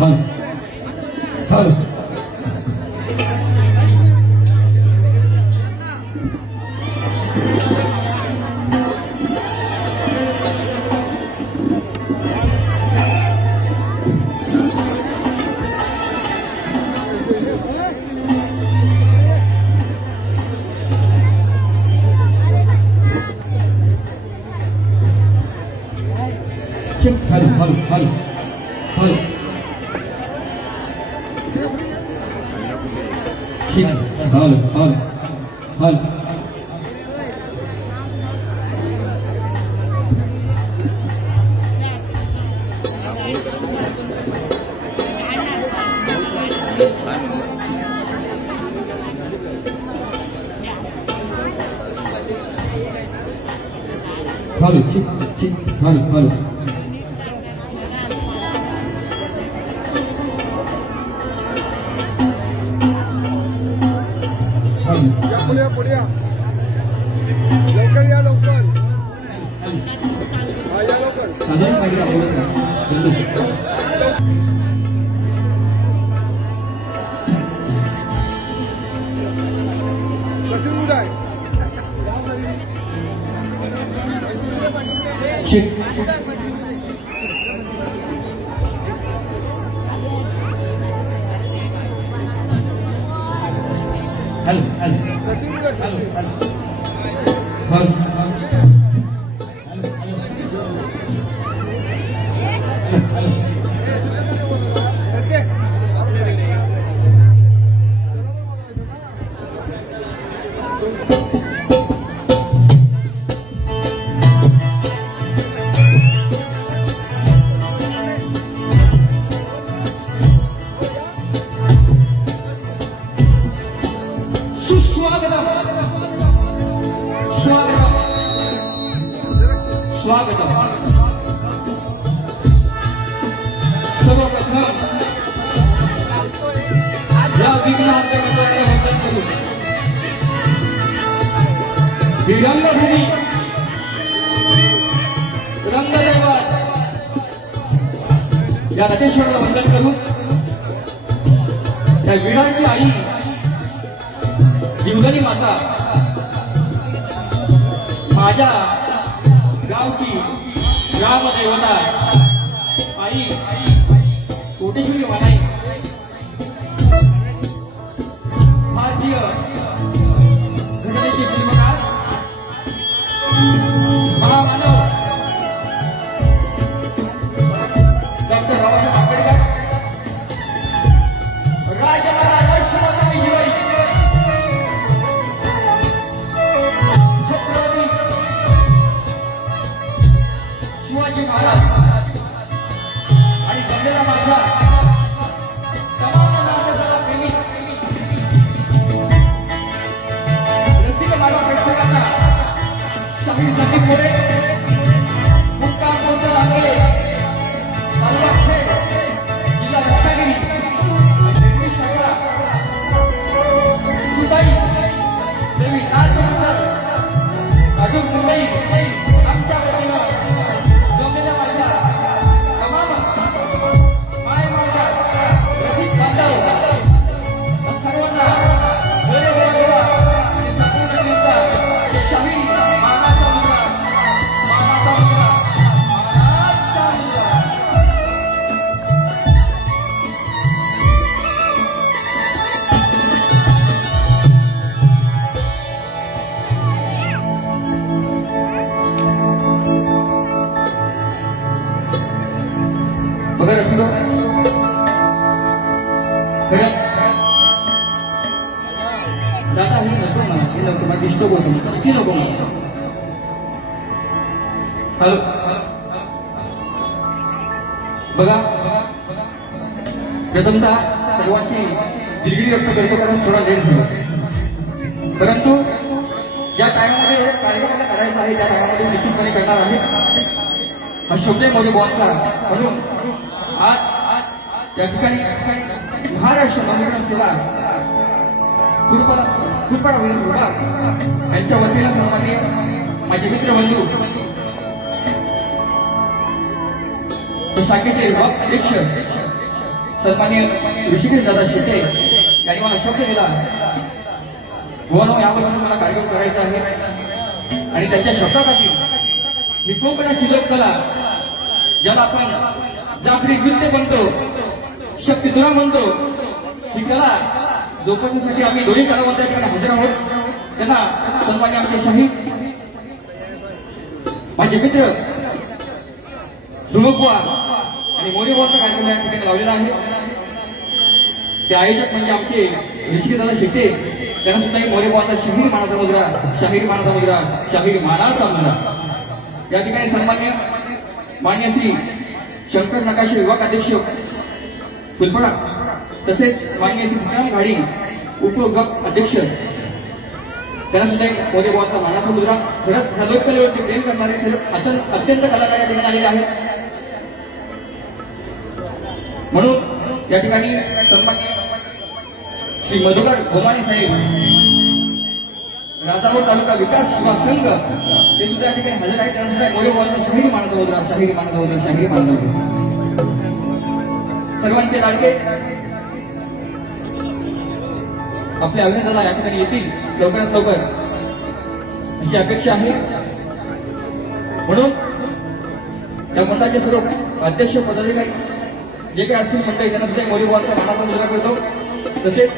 हल हल हल हल हल हल हल हल हल हल चिप चिप हल हल या पुढे या पुढे या लवकर या लवकर हा या लवकर साधारण पाहिजे आपल्याला सचिन उदाय शिक हल हल सचिन उदाय हल सत्य सुस्वागतम स्वागतम स्वागतम सर्वप्रथम या विघ्नहर्त्याकडे वंदन करू ही रंगभूमी रंगदैवत या नटेश्वराला वंदन करू त्या विराची आई जीवदानी माता माझ्या गावची ग्रामदैवता आई कोटेश्वरी मानाई भारतीय घटनेचे श्रीमंत महामानव डॉक्टर बाबासाहेब आंबेडकर राजमाता वैष्णवदेवी हिवाळी छत्रपती शिवाजी महाराज आणि जमलेला माझ्या तमाम नाटकाला प्रेमी रसिक माझ्या प्रेक्षकांना शाहीर सचिन मोरे मुक्काम पोस्ट रांगले तालुका खेड जिल्हा रत्नागिरी आणि निर्मी शाळा सुताई देवी नाथ अजून मुंबई आमच्या वतीनं जमलेल्या माझ्या तमाम माय माझ्या रसिक बांधव सर्वांना घरे घरा आणि संपूर्ण विरुद्ध शाहीर मानाचा मुलगा मानाचा मुलगा मानाचा मुलगा बघा रसिक दादा हे नको म्हणा हे नको मला डिस्टर्ब होतो किती नको म्हणा हॅलो बघा प्रथमतः सर्वांची दिलगिरी व्यक्त करतो कारण थोडा लेट झाला परंतु ज्या टायमामध्ये कार्यक्रमाला करायचा आहे त्या टायमामध्ये निश्चितपणे करणार आहे हा शब्द आहे मोठे बॉनचा म्हणून आज या ठिकाणी महाराष्ट्र नवनिर्माण सेवा खुरपाडा विभाग यांच्या वतीनं सन्माननीय माझे मित्र बंधू शाखेचे विभाग अध्यक्ष सन्मान्य ऋषिकेश दादा शेट्टे यांनी मला शब्द दिला, भुवनो यापासून मला कार्यक्रम करायचा आहे आणि त्यांच्या शब्दाखाली ही कोकणाची लोककला, ज्याला आपण जाफरी नृत्य म्हणतो, शक्ती तुरा म्हणतो, ही कला जोपासण्यासाठी आम्ही दोन्ही कलावंत या ठिकाणी हजर आहोत. त्यांना सन्मान्य आमचे शहीद माझे मित्र धुमकुआ आणि मोरेबाचा कार्यक्रम या ठिकाणी लावलेला आहे. ते आयोजक म्हणजे आमचे ऋषिकेशदादा शेट्टे, त्यांना सुद्धा मोरेबाचा शाहीर मानाचा मुद्रा, शाहीर मानाचा मुद्रा, शाहीर मानाचा मुद्रा. या ठिकाणी सन्मान्य मान्य श्री शंकर नकाशे विभाग अध्यक्ष फुलपडा, तसेच मान्य श्री श्रीराम घाडी उपविभाग अध्यक्ष, त्यांना सुद्धा एक मोरेबाचा मानाचा मुद्रा. खरंच ह्या लोककलेवरती प्रेम करणारे सर्व अत्यंत कलाकार या ठिकाणी आलेले आहेत. म्हणून या ठिकाणी सन्मान्य श्री मधुकर गोमानी साहेब, राजापूर तालुका विकास युवा संघ, ते सुद्धा या ठिकाणी हजर आहेत. त्यांना सुद्धा मोरेबाचा शाहीर मानाचा मुद्रा, शाहीर मानाचा मुद्रा, शाहीर मानाचा मुद्रा. सर्वांचे लाडके आपले अभिनेता या ठिकाणी येतील लवकरात लवकर अशी अपेक्षा आहे. म्हणून या मंडळाचे सर्व अध्यक्ष पदाधिकारी जे काही असतील मंडळी, त्यांना सुद्धा मोरेबाचा मानाचा मुद्रा करतो. तसेच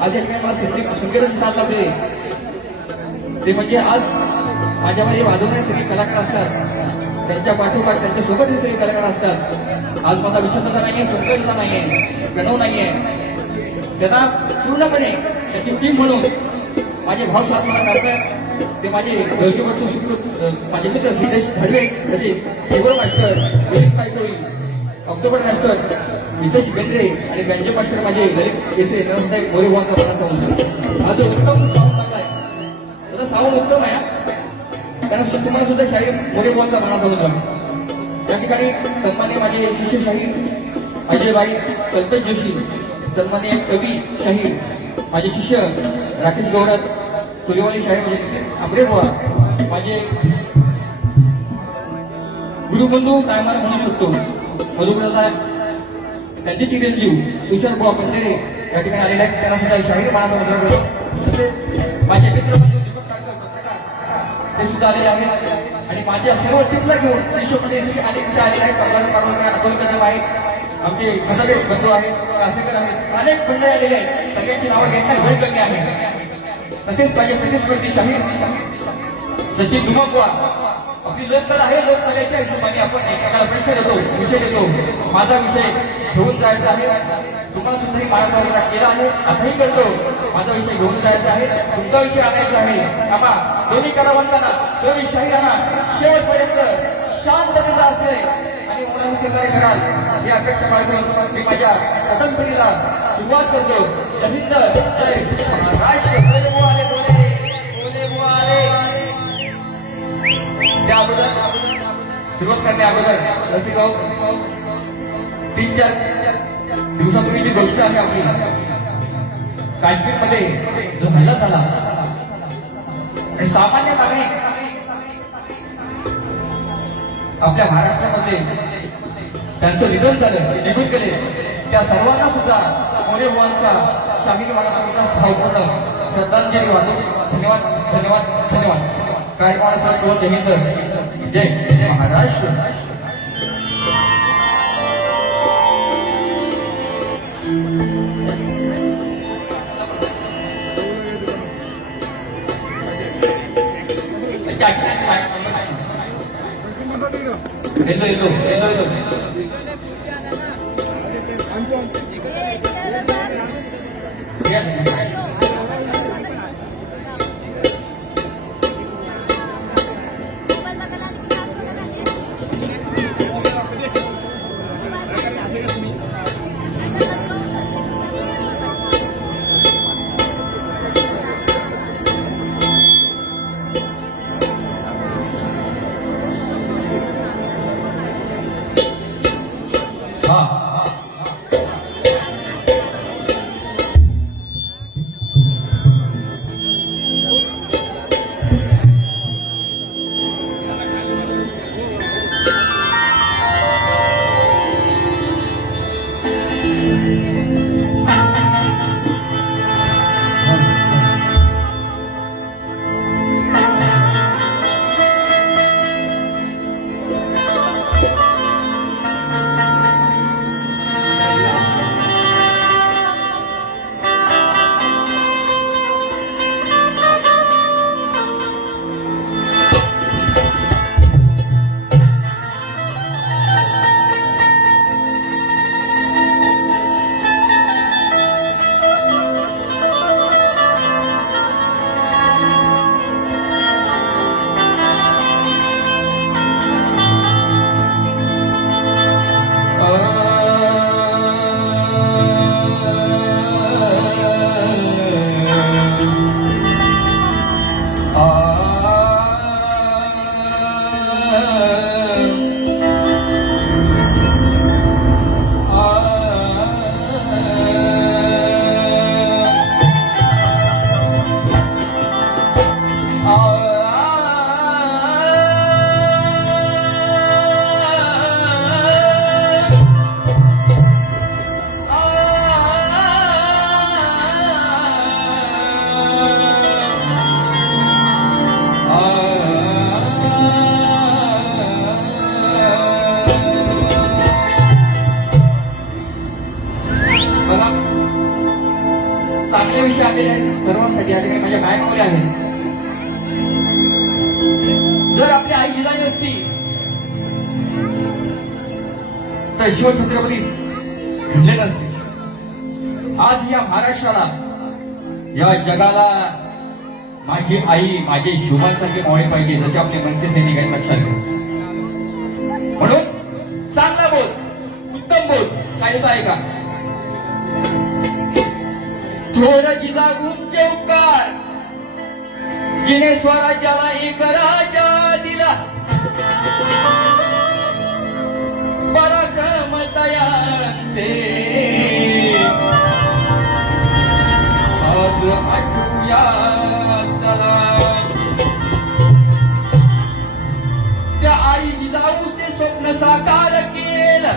आज या ठिकाणी मला संकेतन स्थान लाभले, ते म्हणजे आज माझ्यामध्ये वाजवणारे सगळे कलाकार असतात, त्यांच्या पाठोपाठ त्यांच्या सोबत हे सगळे कलाकार असतात. आज माझा विश्वता नाहीये, संकल्पना नाहीये, प्रणव नाहीये, त्यांना पूर्णपणे त्याची टीम म्हणून माझे भाव साथ मला करतात. ते माझे गळतीपट्टू सुकृत माझे मित्र सिद्धेश धाडवे, तसेच केवळ master, Dilip Paykoli, October master, Nitesh Bendre आणि बँजो मास्टर माझे ललित केसे, त्यांना सुद्धा एक मोरेबाचा मानाचा मुद्रा. हा जो उत्तम साऊंड चांगला आहे, त्याचा साऊंड उत्तम आहे, त्यांना सुद्धा तुम्हाला सुद्धा शाहीर मोरेबाचा मानाचा मुद्रा. या ठिकाणी सन्मान्य माझे शिष्य शाहीर अजयबाई कल्पेश जोशी, सन्मान्य कवी शाहीर माझे शिष्य राकेश गौडत, तुरेवाली शाहीर म्हणजे आपले बुवा, माझे गुरुबंधू काय मला म्हणू शकतो, मधुप्रदा, त्यांचे चिरंजीव तुषार बुवा पंढरे या ठिकाणी आलेले आहेत. त्यांना सुद्धा शाहीर मानाचा मुद्रा करतो. तसेच माझे मित्र दीपक काळकर पत्रकार, ते सुद्धा आलेले आहेत. आणि माझ्या सर्व टीमला घेऊन शिष्यपणे अनेक तिथे आलेले आहेत. कमलाकर पाडवकर, अतुल कदम आहेत, आमचे खंडारे बंधू आहेत, कासेकर आहेत, अनेक मंडळी आलेले आहेत. सगळ्यांची नावं घेण्यास वेळ कमी आहे. तसेच माझे प्रतिस्पर्धी शाहीर सचिन धुमकुआ, आपली लोककला आहे, लोककलेच्या हिशोबाने आपण एखादा प्रश्न देतो, विषय देतो. माझा विषय घेऊन जायचा आहे, तुम्हाला सुद्धा मानाचा मुद्रा केला आहे, आताही करतो. माझा विषय घेऊन जायचा आहे, तुमचा विषय आणायचा आहे. आम्हा दोन्ही कलावंतांना, दोन्ही शाहिरांना शेवटपर्यंत शांततेचा असेल आणि मुलांनी सहकार्य कराल ही अपेक्षा बाळगून मी माझ्या प्रथम पिढीला सुरुवात करतो. जय हिंद, जय महाराष्ट्र. बोले बुवारे, बोले बुवारे. त्या अगोदर सुरुवात करण्या अगोदर रसिकाऊ 3-4 दिवसापूर्वी जी गोष्ट आहे आपली, काश्मीरमध्ये जो हल्ला झाला आणि सामान्य नागरिक आपल्या महाराष्ट्रामध्ये त्यांचं निधन झालं, ते निघून गेले, त्या सर्वांना सुद्धा मोरेबाचा शाहीर मानाचा मुद्रा भावपूर्ण श्रद्धांजली वाहतो. धन्यवाद, धन्यवाद, धन्यवाद. कार्यक्रमाला जय हिंद, जय महाराष्ट्र. येलो आलेले आहेत सर्वांसाठी या ठिकाणी माझ्या मायमावल्या आहेत. जर आपली आई जिजाई नसती तर शिवछत्रपती घडले नसते. आज या महाराष्ट्राला या जगाला माझी आई माझे शुभांसारखे मावळे पाहिजे जसे आपले मनसे सैनिक आहेत लक्षात घ्या. म्हणून चांगला बोल, उत्तम बोल, काय येत आहे का? थोर जिजाऊंचे उपकार, जिने स्वराज्याला एक राजा दिला, पराक्रमतयांचे आज आठवूया चला. त्या आई जिजाऊचे स्वप्न साकार केलं,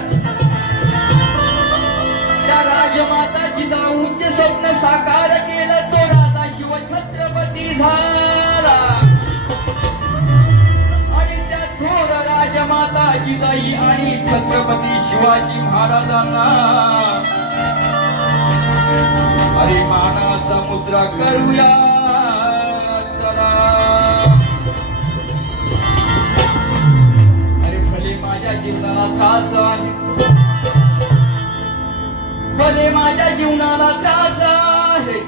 त्या राजमाता जिजाऊचे स्वप्न साकार केलं, तो राजा शिव छत्रपती झाला. आणि त्या थोर राजमाता जिजाई आणि छत्रपती शिवाजी महाराजांना अरे मानाचा मुद्रा करूया चला. अरे भले माझ्या जीवनाला त्रास आहे, भले माझ्या जीवनाला त्रास आहे,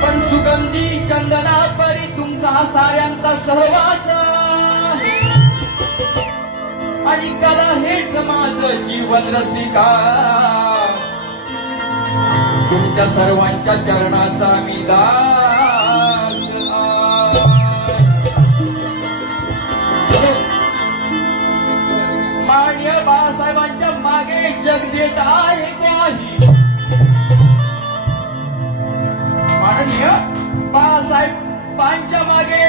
पण सुगंधी चंदना परी तुमचा हा साऱ्यांचा सहवास आहे. आणि कला हेच माझं जीवन रसिका, तुमच्या सर्वांच्या चरणाचा मी दास आहे. माननीय बाळासाहेबांच्या मागे जग देत आहे ग्वाही. माननीय बाळासाहेबांच्या मागे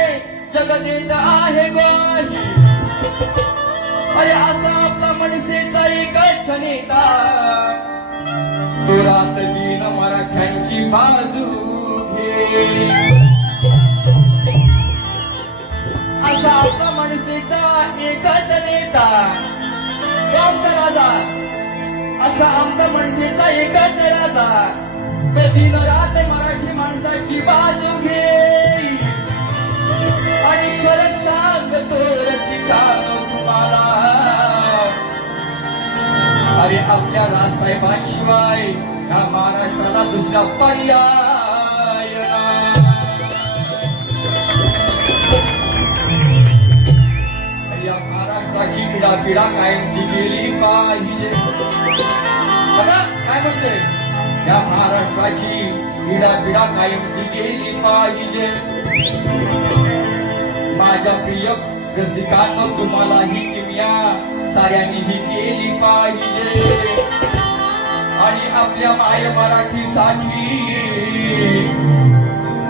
जग देत आहे ग्वाही. अरे असा आपला मनसेचा एकच नेता, तो रात दिन मराठ्यांची बाजू घे. असा आपला मनसेचा एकच नेता, कोणता राजा? असा आमचा मनसेचा एकच राजा, कधी न रात मराठी माणसाची बाजू घे. आणि खरंच सांगतो रसिकानो तुम्हाला, अरे आपल्या राजसाहेबांशिवाय या महाराष्ट्राला दुसरा पर्याय नाही. या महाराष्ट्राची पिढा कायमची गेली पाहिजे. बघा काय म्हणतोय, या महाराष्ट्राची पिढा कायमची गेली पाहिजे. माझ्या प्रिय रसिकांनो तुम्हाला ही किमया साऱ्यांनी ही केली पाहिजे. आणि आपल्या माय मराठीसाठी,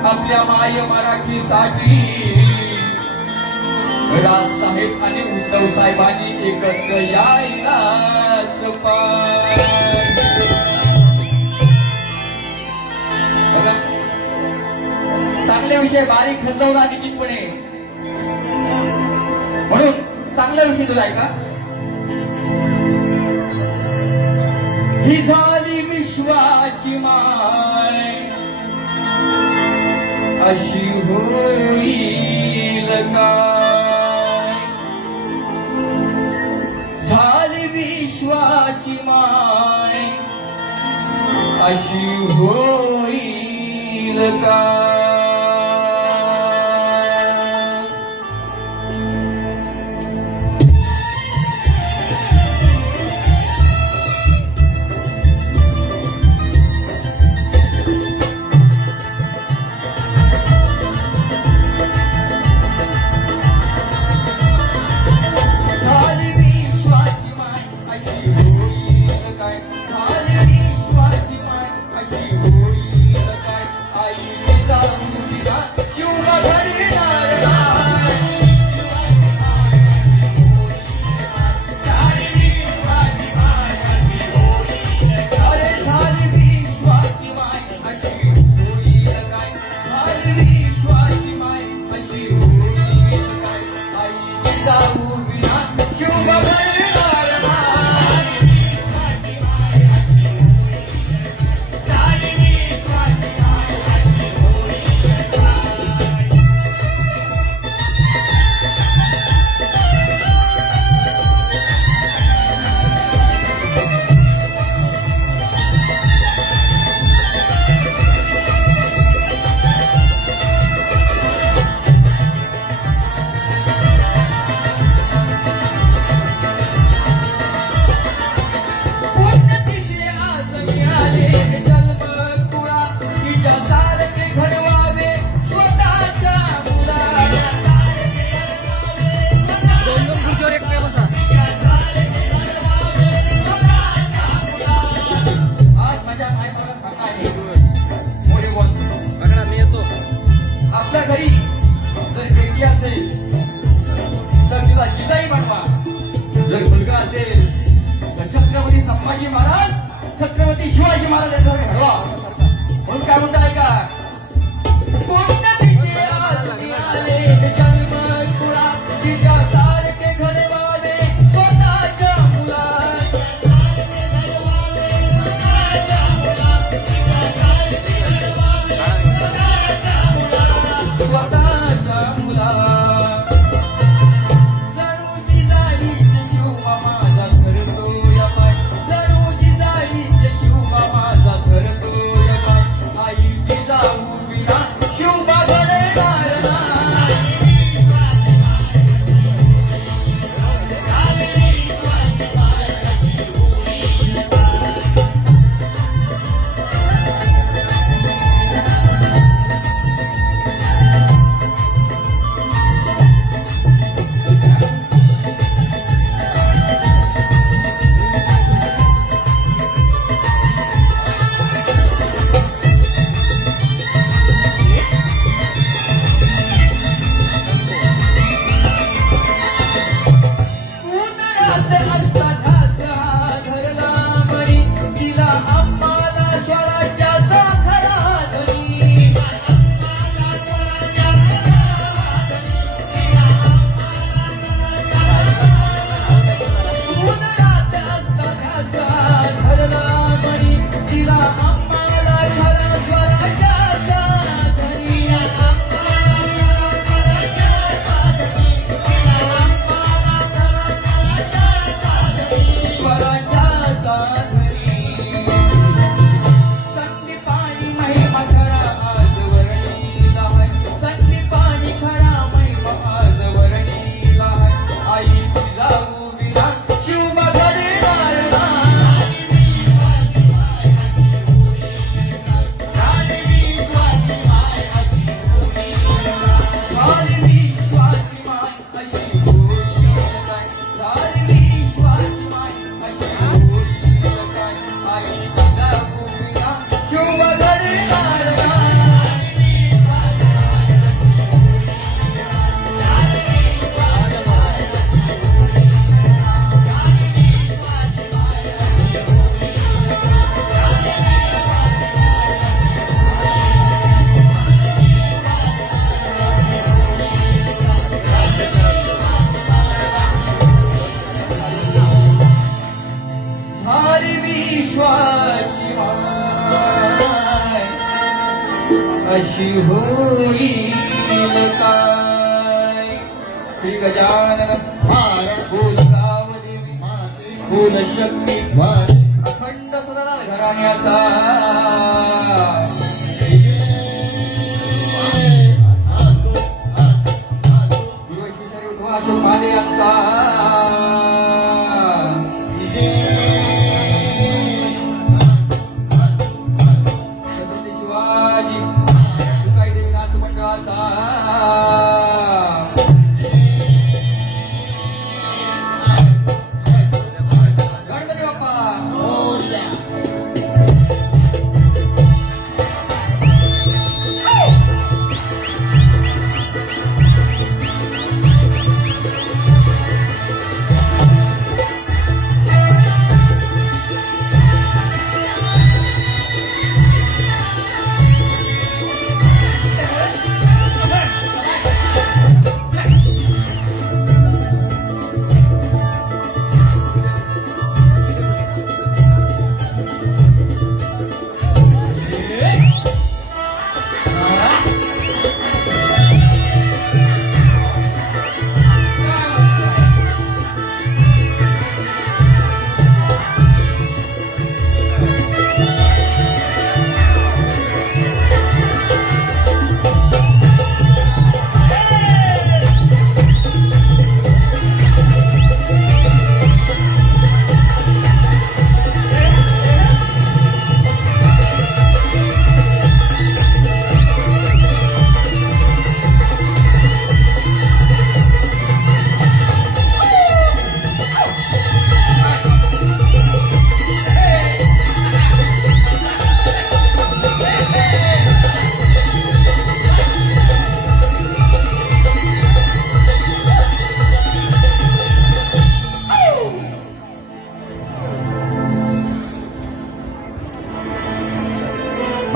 आपल्या माय मराठीसाठी राजसाहेब आणि उद्धव साहेबांनी एकत्र यायलाच पाहिजे. चांगले विषय बारीक खतवला निश्चितपणे, म्हणून चांगला विषय तुला ऐका. ही झाली विश्वाची माय, अशी होईल काय? झाली विश्वाची माय, अशी होईल काय? आई शिवाजी महाराजांचा घडवा म्हणून काय म्हणताय का पुण्यतिचे आजमी आले जन्मकुळा तिच्यासारखे घडवावे स्वतःच्या मुलात स्वतःच्या मुलात जणू जिजाईचे शिवबा माझा धरतोय पाय जणू जिजाईचे शिवबा माझा धरतोय पाय आई जिजाऊ विना शिवबा घडणार नाही उन्हाळ्यात असतानाच हा धरला मणी तिला आम्हाला स्वराज्याचा खरा धनी उन्हाळ्यात असतानाच हा धरला मणी तिला आम्हाला खरा स्वराज्याचा धनी स्वराज्याचा धनी संदीपानी महिमा खरा आज वर्णीला आहे संदीपानी खरा महिमा आज वर्णीला आहे आई जिजाऊ विना शिवबा घडणार नाही झाली विश्वाची माय अशी होईल काय झाली विश्वाची माय अशी होईल काय आई जिजाऊ विना शिवबा घडणार नाही झाली विश्वाची माय अशी होईल काय श्री गजानन बोलगाव देवी बोल शक्ती अखंड सुराला घराण्याचा दिवशी उद्वास माने यांचा छत्रपती शिवाजी सुकाई देवी नाथ मंडळाचा गणपती बाप्पा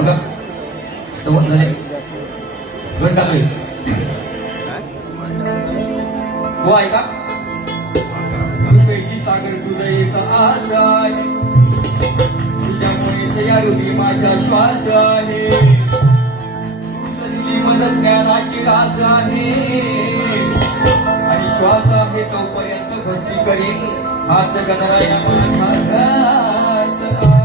बघा स्तवन झाले दोन टाकले हो आहे का कृपेची सागर तुझा आस आहे तुझ्यामुळे या हृदय माझा श्वास आहे तुझी मदत ज्ञानाची रास आहे आणि श्वास आहे तोपर्यंत भक्ती करीन हात गणराया माझा घास आहे.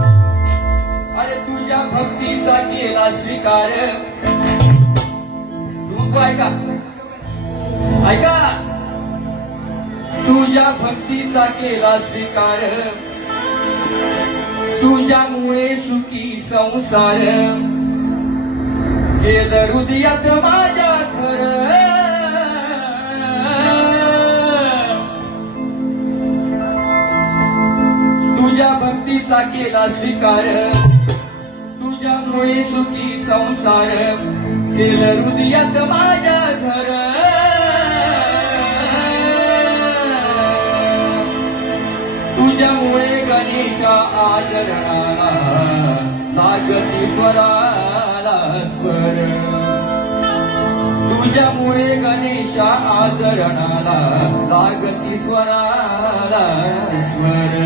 अरे तुझ्या भक्तीचा केला स्वीकार तू ऐका ऐका तुझ्या भक्तीचा केला स्वीकार तुझ्यामुळे सुखी संसार केलं हृदयात माझ्या घर तुझ्या भक्तीचा केला स्वीकार तुझ्यामुळे सुखी संसार केलं हृदयात माझ्या घर तुझ्यामुळे गणेशा आदरणाला लागती स्वराला स्वर तुझ्यामुळे गणेशा आदरणाला लागती स्वराला स्वर.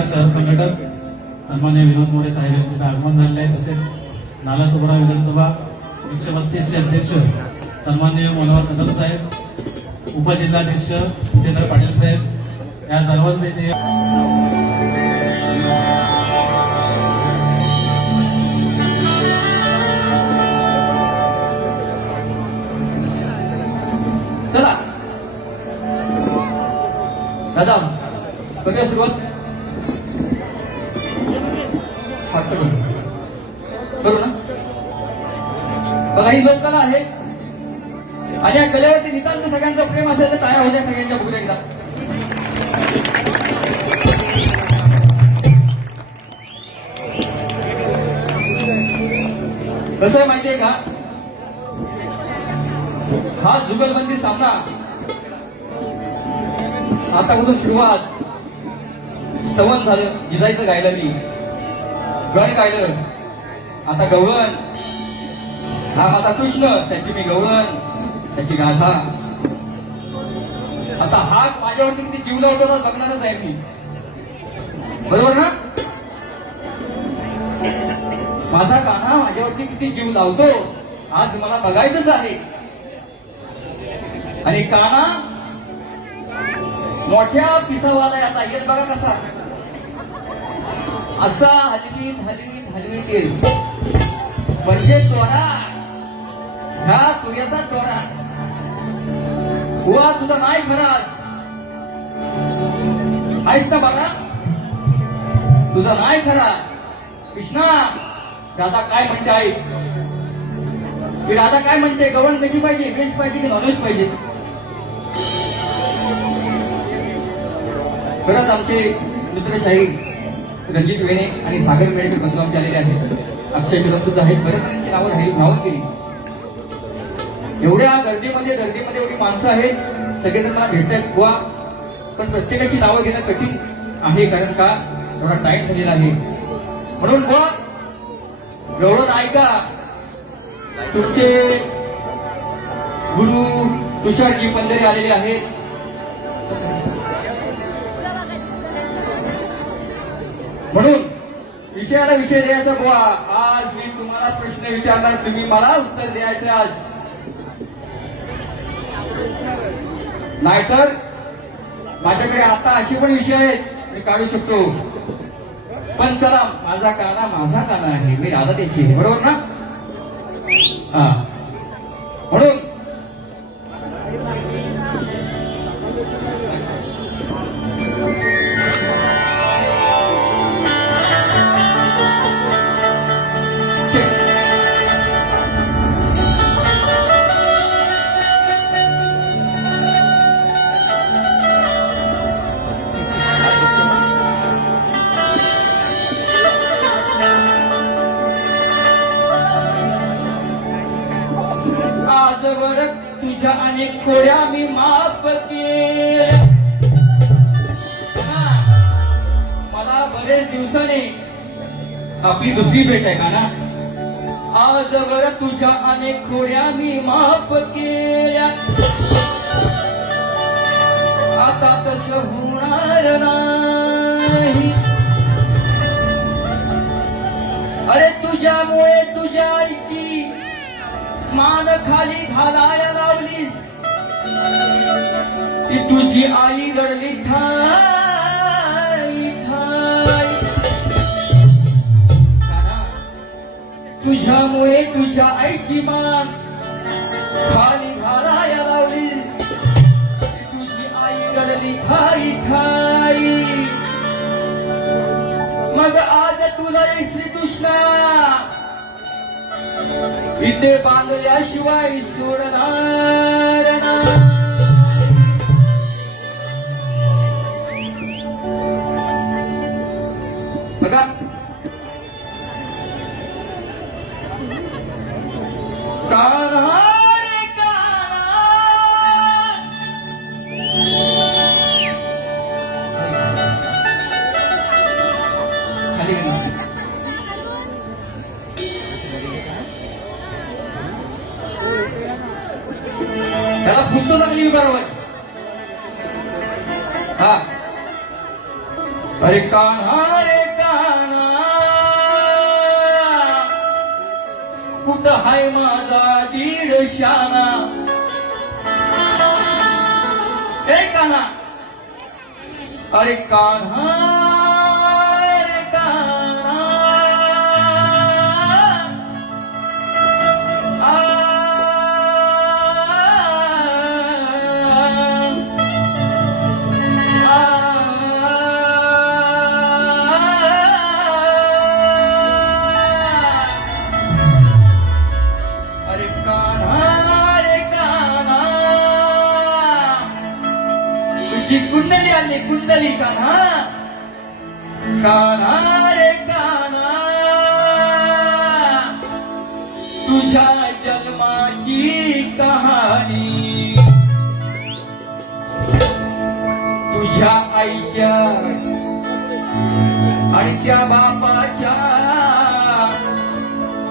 विभाग शहर संघटक सन्मान्य विनोद मोरे साहेब यांचे इथे आगमन झालेले आहे. तसेच नालासोपारा विधानसभा 132 चे अध्यक्ष सन्मान्य मनोहर कदम साहेब, उपजिल्हाध्यक्ष जितेंद्र पाटील साहेब या सर्वांचे इथे चला दादा करूया सुरुवात. फास्ट करू ना. बघा ही लोककला आहे आणि या कलेवरती नितांत सगळ्यांचं प्रेम असेल तर टाळ्या होत्या सगळ्यांच्या पुढे एकदा. कसं आहे माहितीये का, हा जुगलबंदी सामना आता कुठून सुरुवात, स्तवन झालं, जिजायचं गायलं मी, गण गायलं, आता गवळण, हा माझा कृष्ण, त्याची मी गवळण, त्याची गाथा. आता हा माझ्यावरती किती जीव लावतो तर बघणारच आहे मी, बरोबर ना. माझा कान्हा माझ्यावरती किती जीव लावतो आज मला बघायचंच आहे. आणि काना मोठ्या पिसावाला आता येत बघा कसा, असा हलवीत हलवीत हलवीत येईल म्हणजे त्वरा, ह्या तुझ्याचा त्वरा हुआ तुझा नाही खराच आहेस का बघा, तुझा नाही खरा. कृष्णा राधा काय म्हणते आई, की राधा काय म्हणते, गवळण कशी पाहिजे, व्हेज पाहिजे की नॉनव्हेज पाहिजे. खरंच आमचे मित्रशाही रणजित वेणे आणि सागर मेडकर बंधू आमचे आलेले आहेत, अक्षय फिरत सुद्धा आहेत. बरेच त्यांची नावं राहील नावं केली. एवढ्या गर्दीमध्ये एवढी माणसं आहेत, सगळेजण मला भेटतात बुवा, पण प्रत्येकाची नावं घेणं कठीण आहे, कारण का एवढा टाइम झालेला आहे. म्हणून बुवा गवळण ऐका, तुमचे गुरु तुषारजी पंधरे आलेले आहेत. म्हणून विषयाला विषय द्यायचा बुवा. आज मी तुम्हाला प्रश्न विचारणार, तुम्ही मला उत्तर द्यायचे आज, नाहीतर माझ्याकडे आता असे पण विषय आहेत मी काढू शकतो. पण चला, माझा काना आहे, मी राधा त्याची आहे, बरोबर ना. हा म्हणून आजवर तुझ्या अनेक खोड्या मी माफ केल्या. मला बरेच दिवसाने आपली दुसरी भेट आहे का ना. आजवर तुझ्या अनेक खोड्या मी माफ केल्या, आता तसं होणार नाही. अरे तुझ्यामुळे तुझ्या आईची मान खाली घालायला लावलीस, ती तुझी आई रडली थाई थाई. तुझ्यामुळे तुझ्या आईची मान खाली घालायला लावलीस, ती तुझी आई रडली थाई थाई. मग आज तुला श्रीकृष्णा इथे बांधल्याशिवाय सोडणार नाही. बघा कान्हा रे कान्हा, खाली गेला. त्याला फुसतो लागली बरोबर. हा अरे कान्हा रे कान्हा कुठं हाय माझा दीड शाना ए कान्हा अरे कान्हा रे कान्हा अरे कान्हा रे कान्हा तुझी कुंडली आली कुंडली कान्हा कान्हा रे कान्हा तुझ्या जन्माची कहाणी तुझ्या आईच्या आणि त्या बापाच्या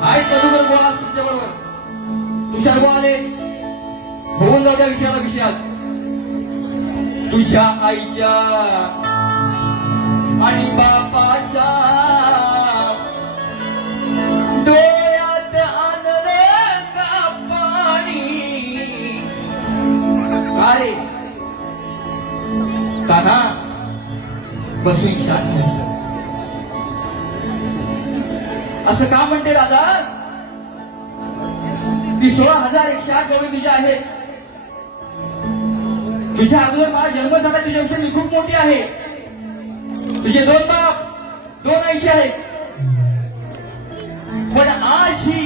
आई बरोबर बोला तुमच्या बरोबर तुषार आले होऊन जाऊ त्या विषयात तुझ्या आईच्या आणि बापाच्या डोळ्यात आणलं का पाणी अरे कान्हा बसून शांत असं का म्हणते दादा ती 16,108 गवळी तुझ्या आहेत तुझ्या अगोदर माझा जन्म झाला तुझ्यापेक्षा मी खूप मोठी आहे तुझे 2 बाप 2 आईशी आहेत पण आज ही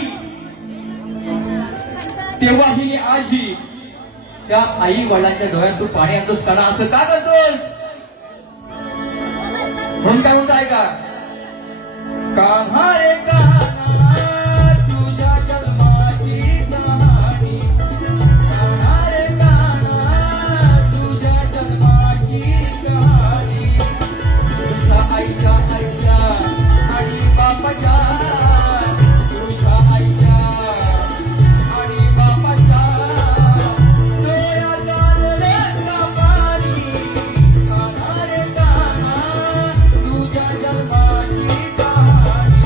तेव्हा ही आज ही त्या आई वडिलांच्या डोळ्यात तू पाणी आणतोस काना असं का करतोस म्हणून काय म्हणतो ऐका कान्हा रे कान्हा तुझ्या जन्माची कहाणी कान्हा रे कान्हा तुझ्या जन्माची कहाणी तुझ्या आईच्या आणि बापाच्या तुझ्या आईच्या आणि बापाच्या डोळ्यात आणलं का पाणी कान्हा रे कान्हा तुझ्या जन्माची कहाणी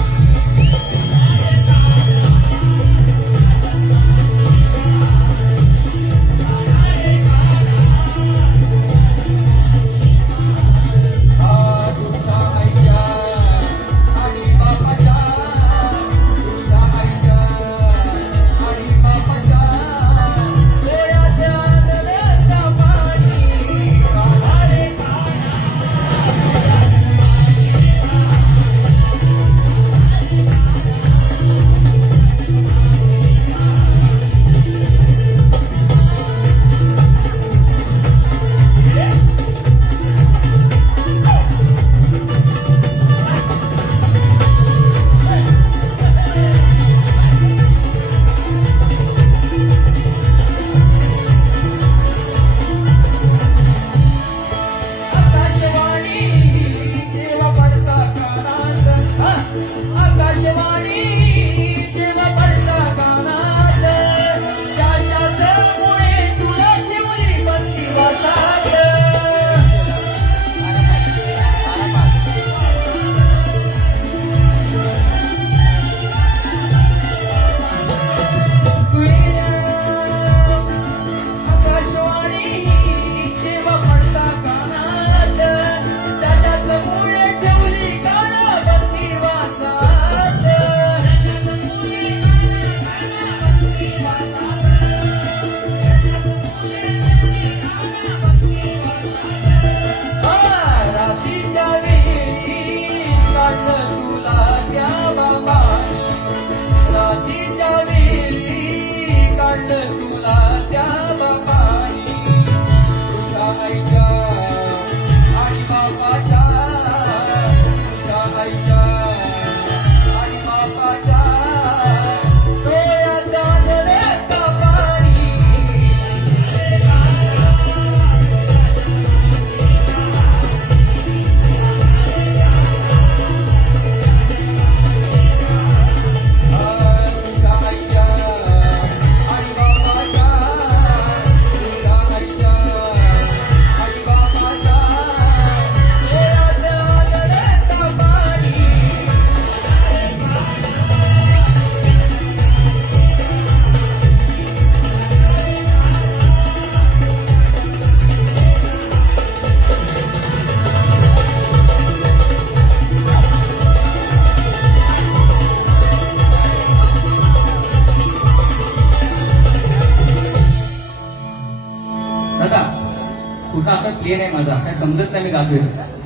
ते नाही माझा काय समजत नाही मी गातोय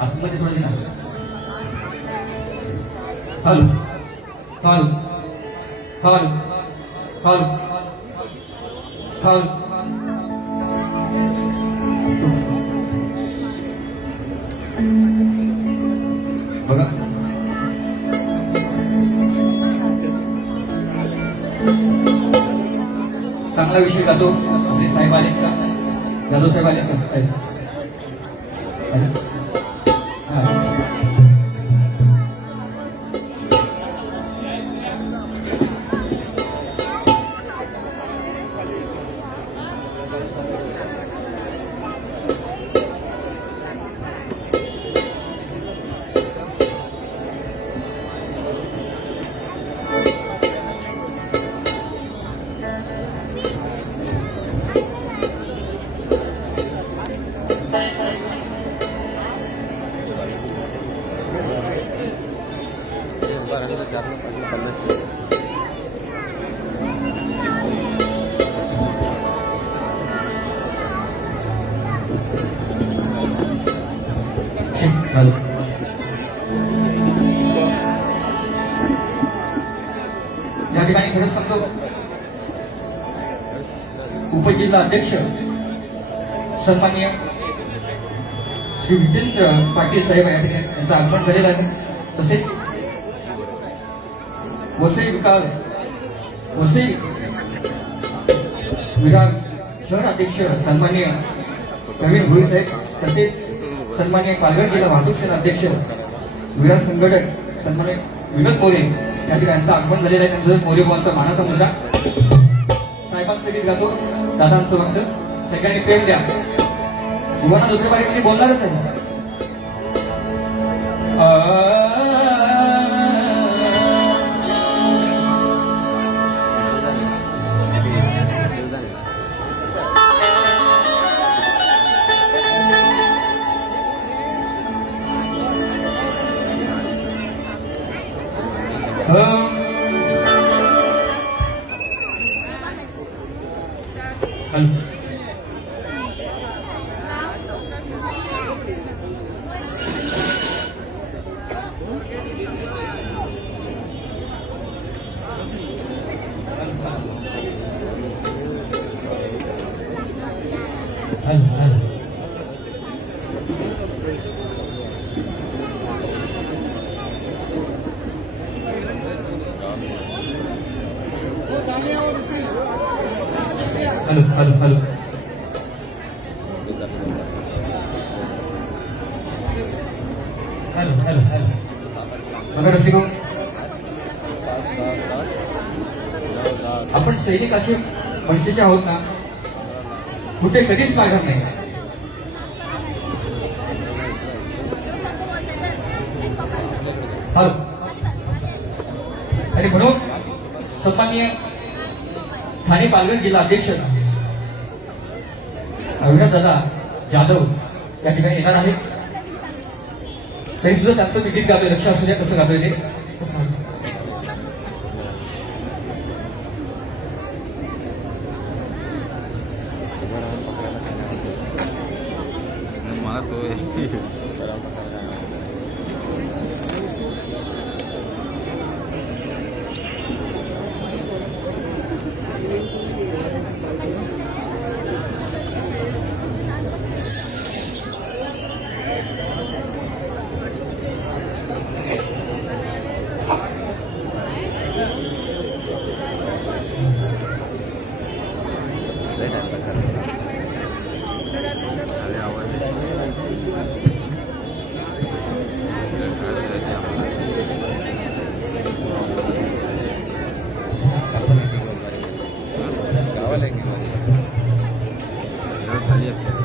आतमध्ये थोडं ना hello hello hello hello hello बघा चांगला विषय गातो आपले साहेब आले का जाधव साहेब आले का साहेब आले? हा. हॅलो या ठिकाणी खरंच सांगतो उपजिल्हा अध्यक्ष सन्माननीय श्री विजेंद्र पाटील साहेब या ठिकाणी यांचं आगमन झालेलं आहे तसेच वसई विरार शहर अध्यक्ष सन्माननीय प्रवीण भोई साहेब तसेच सन्माननीय पालघर जिल्हा वाहतूक सेना अध्यक्ष विरार संघटक सन्माननीय विनोद मोरे या ठिकाणी यांचं आगमन झालेलं आहे त्यांचं मोरे भावांचा मानाचा मुलगा साहेबांचं गीत गातो दादांचं वक्त सगळ्यांनी प्रेम द्या मुलांना दुसऱ्या बारीमध्ये बोलणारच आहे hello hello hello hello hello hello बघा रसिको आपण सैनिक असे मनसेचे आहोत ना कुठे कधीच मागत नाही हॅलो आणि म्हणून सन्माननीय ठाणे पालघर जिल्हा अध्यक्ष अविनाश दादा जाधव या ठिकाणी येणार आहे तरी सुद्धा त्यांचं मी गीत गातोय लक्ष असू द्या कसं गातोय ते मला सोय गावाला खाली असते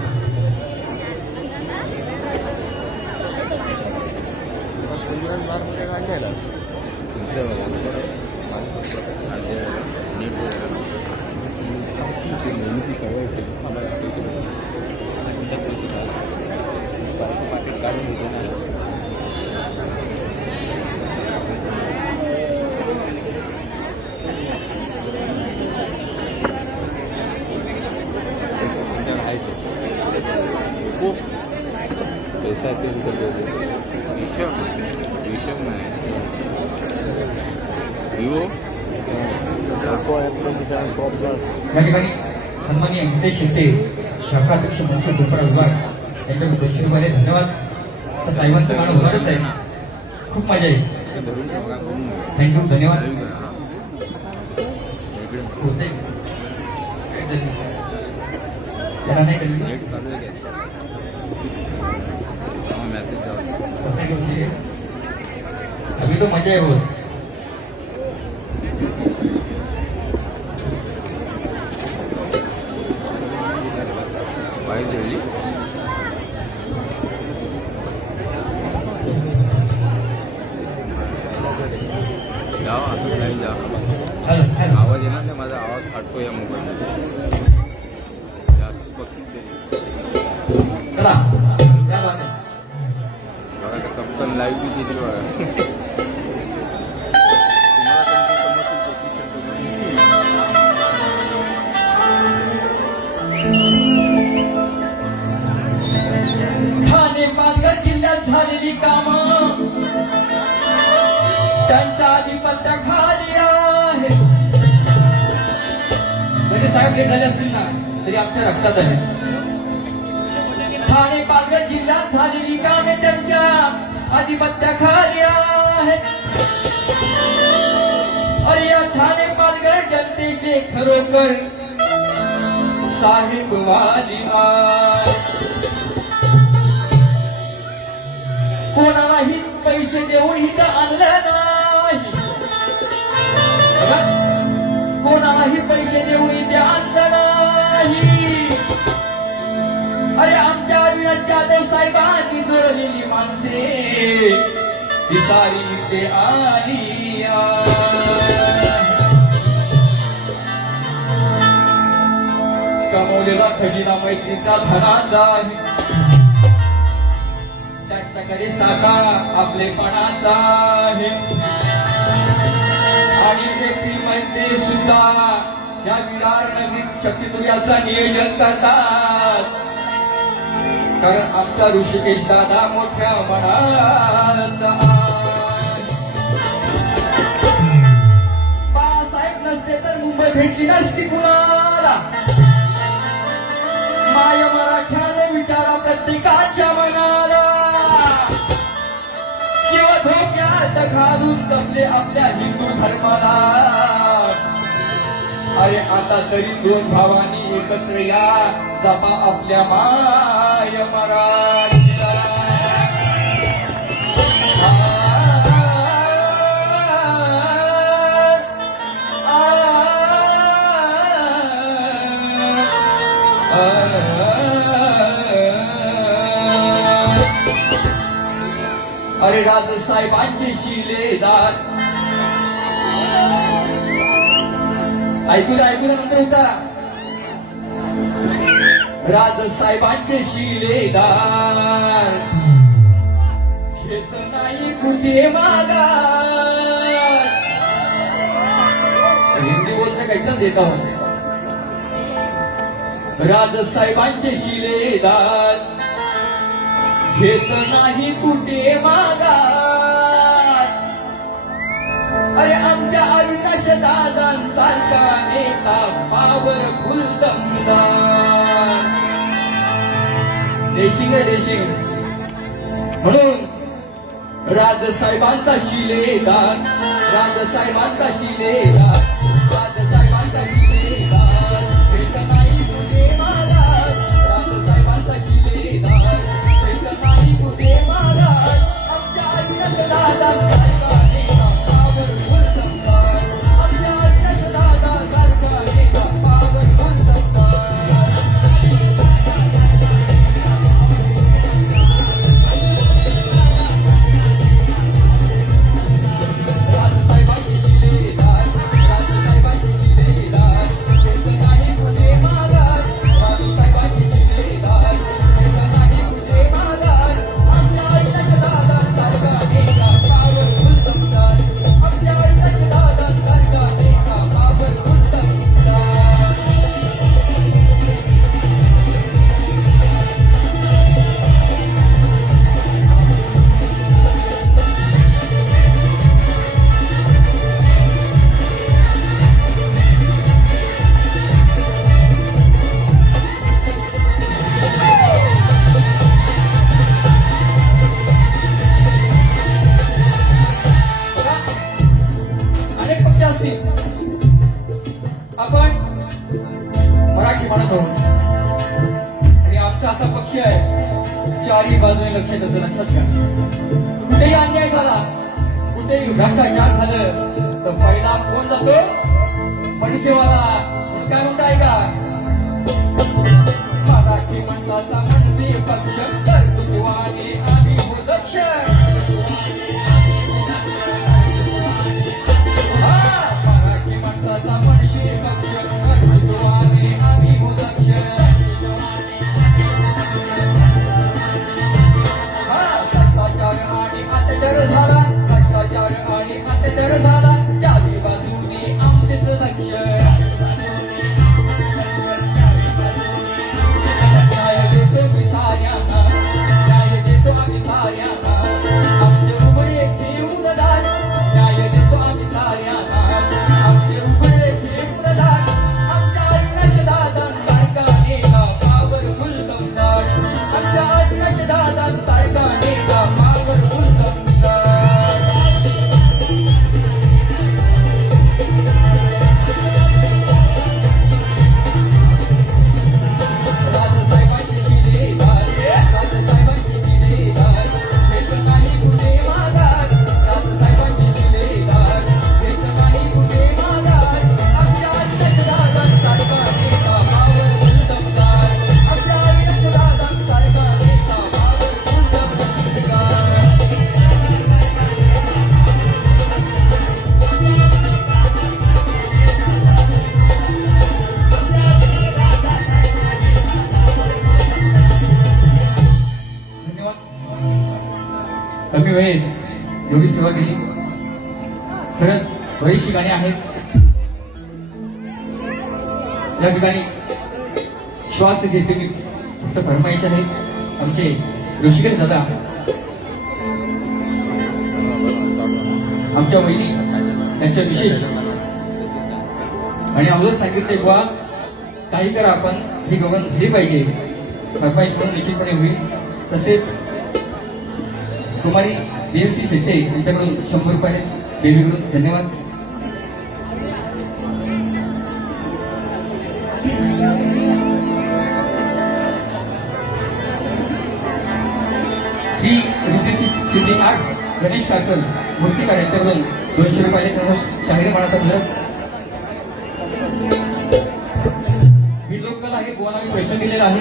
नेहमीची सवय होते आम्हाला पैसे पाकिट काढून होते ना खूप विषम नाही विवो या ठिकाणी सन्माननीय हितेश शेट्टे शाखाध्यक्ष मुख्य झोपडा विभाग यांच्याकडे 200 रुपये धन्यवाद. तर साहेबांचं गाणं होणारच आहे. खूप मजा येईल. धरून ठेवा करून थँक्यू धन्यवाद. इकडे होते त्याला नाही कधी नेट चालू आहे का मेसेज जाऊ कसं गोष्टी अभी तो मजा आहे हो. बाहेर जेवली जावा असं नाही जा हॅलो हॅलो आवाज येणार नाही माझा आवाज फाटतो या मोबाईलमध्ये जास्त बघते चला या बात आहे. बघा कसं पण लाईव्ह बी दिली बघा तुम्हाला कोणती समजतील त्याची ठाणे पालघर जिल्ह्यात झालेली कामं त्यांच्या आधिपत्याखाली आहे. जरी साहेब लेट झाले असतील ना तरी आमच्या रक्तात आहे. ठाणे पालघर जिल्ह्यात झालेली कामे त्यांच्या आधिपत्याखाली आहे. अरे या ठाणे पालघर जनतेचे खरोखर साहेब वाली आहे. कोणालाही पैसे देऊन इथं आणलं नाही. बघा, कोणालाही पैसे देऊन इथे आणलं नाही. अरे आमच्या अविनाश जाधव साहेबांनी जोडलेली माणसे ही सारी इथे आली आहे. कमवलेला खजिना मैत्रीचा धनाचा आहे. त्यांच्याकडे साठा आपलेपणाचा आहे. आणि व्यक्तीमध्ये सुद्धा या विरार नगरीत शक्तितुर्याचं नियोजन करतात. कारण आमचा ऋषिकेश दादा मोठ्या मनाचा आहे. बाळासाहेब नसते तर मुंबई भेटली नसती कुणाला. माय मराठ्याने विचारा प्रत्येकाच्या मनाला. किंवा धोक्यात घालून जपले आपल्या हिंदू धर्माला. अरे आता तरी दोन भावांनी एकत्र या जपा आपल्या माय मराठीला. अरे राजसाहेबांचे शिलेदार ऐकूया नंतर होता. राजसाहेबांचे शिलेदार घेत नाही कुठे मागार. हिंदी बोलते काहीच देता. राजसाहेबांचे शिलेदार घेत नाही कुठे मागार. अरे आमच्या अविनाश दादांसारखा नेता पॉवरफुल दमदार. देशिंग म्हणून राजसाहेबांचा शिलेदार. राजसाहेबांचा शिलेदार. राजसाहेबांचा शिलेदार घेत नाही कुठे मागार. राजसाहेबांचा शिलेदार आमच्या अविनाश दादांसारखा नेता पॉवरफुल दमदार. आमच्या अविनाश दादांसारखा नेता पॉवरफुल दमदार. राजसाहेबांचे शिलेदार. आपण मराठी माणूस आहोत आणि आमचा असा पक्ष आहे चारही बाजूने लक्ष त्याचं लक्षात घ्या. कुठेही अन्याय झाला, कुठेही भ्रष्टाचार झालं तर पहिला कोण जातो? परिसेवाला. काय म्हणताय का? मराठी माणसाचा मनसे पक्ष कर्तृत्वाने आम्ही हो दक्ष. मराठी माणसाचा मनसे पक्ष कर्तृत्वाने आम्ही हो दक्ष. भ्रष्टाचार आणि अत्याचार झाला, भ्ष्टाचार आणि अत्याचार झाला, चारी बाजूने आमचेच लक्ष. न्याय देतो मी साऱ्यांना, न्याय देतो आम्ही साऱ्यांना, आमचे उघडे उदार. न्याय देतो आम्ही साऱ्यांना, आमचे उघडे उदार. आमच्या अविनाश दादांसारखा नेता पॉवरफुल दमदार. आमच्या अविनाश दादांसारखा नेता पॉवरफुल दमदार. राजसाहेबांची शिलेदार, राजसाहेबांची शिलेदार, हेच नाही कुठे माघार. राजसाहेबांची शिलेदार, हेच नाही कुठे माघार. आमच्या अविनाश दादांसारखा नेता पॉवरफुल दमदार. आमच्या अविनाश दादांसारखा नेता पॉवरफुल दमदार. धन्यवाद. कमी वेळेत एवढी सेवा केली. खरंच बरीचशी गाणी आहेत या ठिकाणी. श्वास घेते मी फक्त फरमाईश आहे. आमचे ऋषिकेश दादा, आमच्या वहिनी त्यांच्या विशेष आणि अगोदर सांगितले बुवा काही करा, आपण ही गवण झाली पाहिजे. फरमाईश म्हणून निश्चितपणे होईल. तसेच कुमारी देवसी शेट्टे यांच्याकडून 100 रुपये देवीकडून. धन्यवाद. श्री रिद्धी सिद्धी आर्ट्स गणेश कारकल मूर्तिकार यांच्याकडून 200 रुपये शाहीर मानाचा मुलं. ही लोककला आहे. गोवाला मी प्रश्न दिलेला आहे.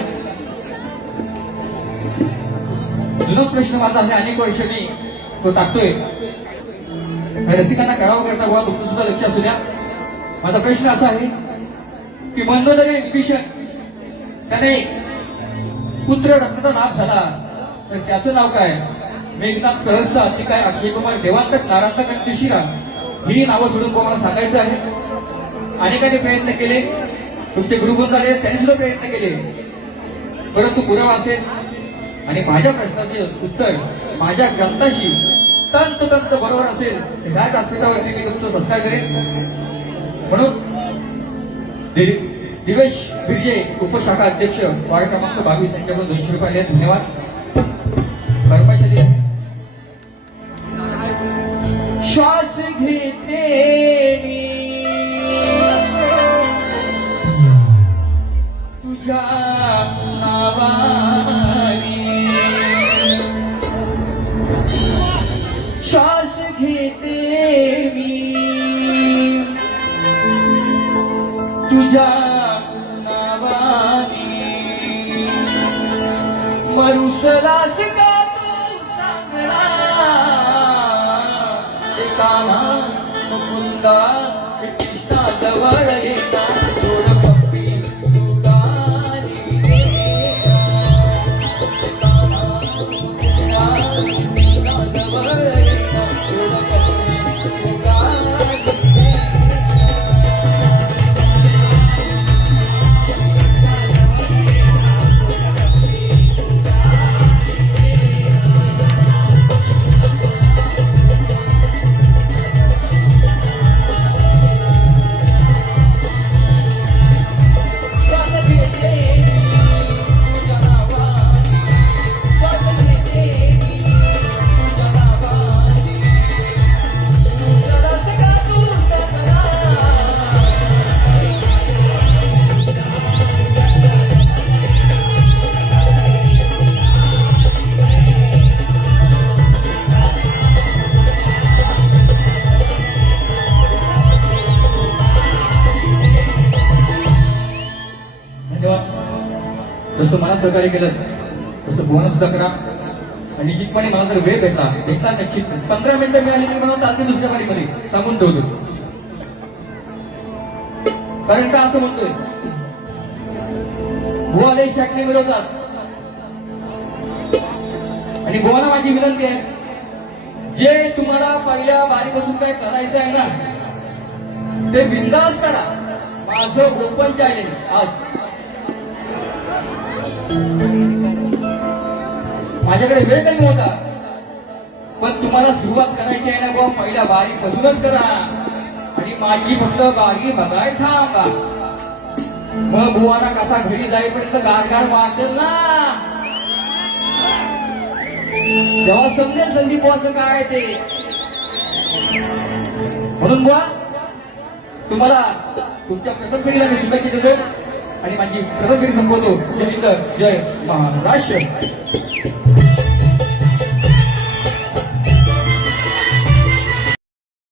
जुनाच प्रश्न माझा आहे. अनेक वर्ष मी तो टाकतोय. रसिकांना करावं करता गोवा तुमचं सुद्धा लक्ष असू द्या. माझा प्रश्न असा आहे की मंदोदरी विभीषण त्याने पुत्र रत्नाचा नाश झाला तर त्याचं नाव काय? मेघनाथ कहस्ता की काय अक्षय कुमार देवांतक नारांतक आणि तुशिरा ही नावं सोडून मला सांगायचं आहे. अनेकांनी प्रयत्न केले. तुमचे गुरुबंध आले त्यांनी सुद्धा प्रयत्न केले. परंतु पुरावा असेल आणि माझ्या प्रश्नाचे उत्तर माझ्या ग्रंथाशी तंतोतंत बरोबर असेल तर ह्या व्यासपीठावरती मी तुमचं सत्कार करेन. म्हणून दिवेश बिर्जे उपशाखा अध्यक्ष वार्ड क्रमांक 22 यांच्याकडून 200 रुपये आले. धन्यवाद. फरमाईश आली आहे. श्वास घेते मी तुझ्या नावाने, श्वास घेते मी तुझ्या नावाने. मरुसलास का तू चांगला एकाना मुकुंदा कृष्णा जवळ येता थोड पप्पी तुगारी एकाना मुकुंदा कृष्णा जवळ येता थोड पप्पी तुगारी. जसं मला सहकार्य केलं तसं बोनस सुद्धा करा. आणि निश्चितपणे मला जर वेळ भेटला निश्चित 15 मिनिटं मिळाली की मला चालते दुसऱ्या बारीमध्ये सांगून ठेवतो. कारण का असं म्हणतोय, बुवाले शाकने विरोधात. आणि बुवाला माझी विनंती आहे, जे तुम्हाला पहिल्या बारीपासून काय करायचं आहे ना ते बिंदास करा. माझं ओपन चॅलेंज आज. माझ्याकडे वेळ कमी होता, पण तुम्हाला सुरुवात करायची आहे ना बुवा पहिल्या बारीपासूनच करा. आणि माझी फक्त बारी बघाय थांबा. मग बुवाना कसा घरी जाईपर्यंत गारगार वाटेल ना, तेव्हा समजेल संदीप बुवाचं काय ते. म्हणून बुवा तुम्हाला तुमच्या प्रथम फेरीला मी शुभेच्छा देतो आणि माझी प्रथम फेरी संपवतो. जय हिंद, जय महाराष्ट्र.